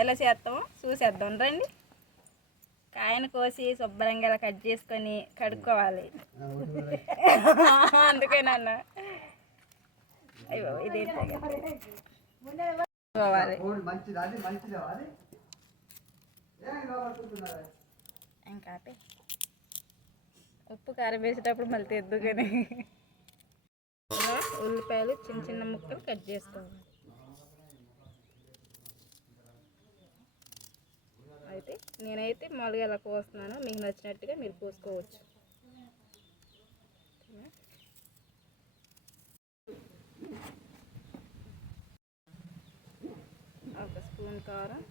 ఎలా చేస్తామో చూసేద్దాం. రండి. కాయను కోసి శుభ్రంగా ఇలా కట్ చేసుకొని కడుక్కోవాలి. అందుకే నాన్న. అయ్యో ఇది ఇంకా. ఉప్పు కారం వేసేటప్పుడు మళ్ళీ తెద్దు కానీ. ఇలా ఉల్లిపాయలు చిన్న చిన్న ముక్కలు కట్ చేసుకోవాలి. నేనైతే మామూలుగా ఎలా కోస్తున్నానో మీకు నచ్చినట్టుగా మీరు కోసుకోవచ్చు. ఒక స్పూన్ కారం.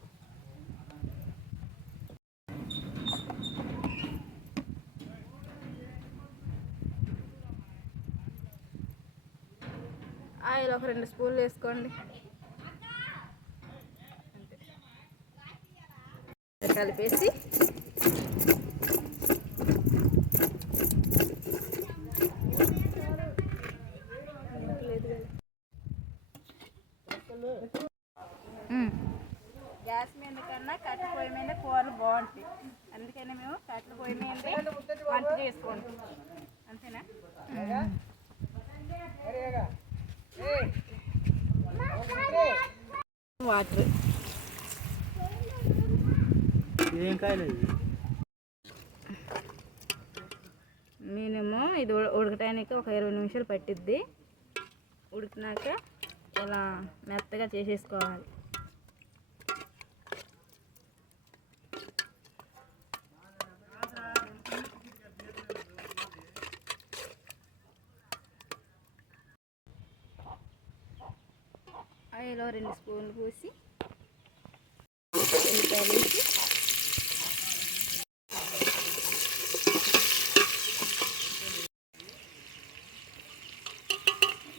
ఆయిల్ ఒక రెండు స్పూన్లు వేసుకోండి. కలిపేసి. గ్యాస్ మీద కన్నా కట్టెల పొయ్యి మీద కూరలు బాగుంటాయి. అందుకని మేము కట్టెల పొయ్యి మీద వంట చేసుకుంటాం. అంతేనా? వాటర్. ఏం కాయలేదు మినిమం ఇది ఉడకటానికి ఒక ఇరవై నిమిషాలు పట్టిద్ది. ఉడికినాక ఇలా మెత్తగా చేసేసుకోవాలి. ఆయిల్ రెండు స్పూన్లు పోసి ఉల్లిపాయలు వేసి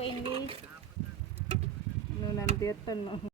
అయిపోయింది. నువ్వు నన్ను తీస్తున్నావు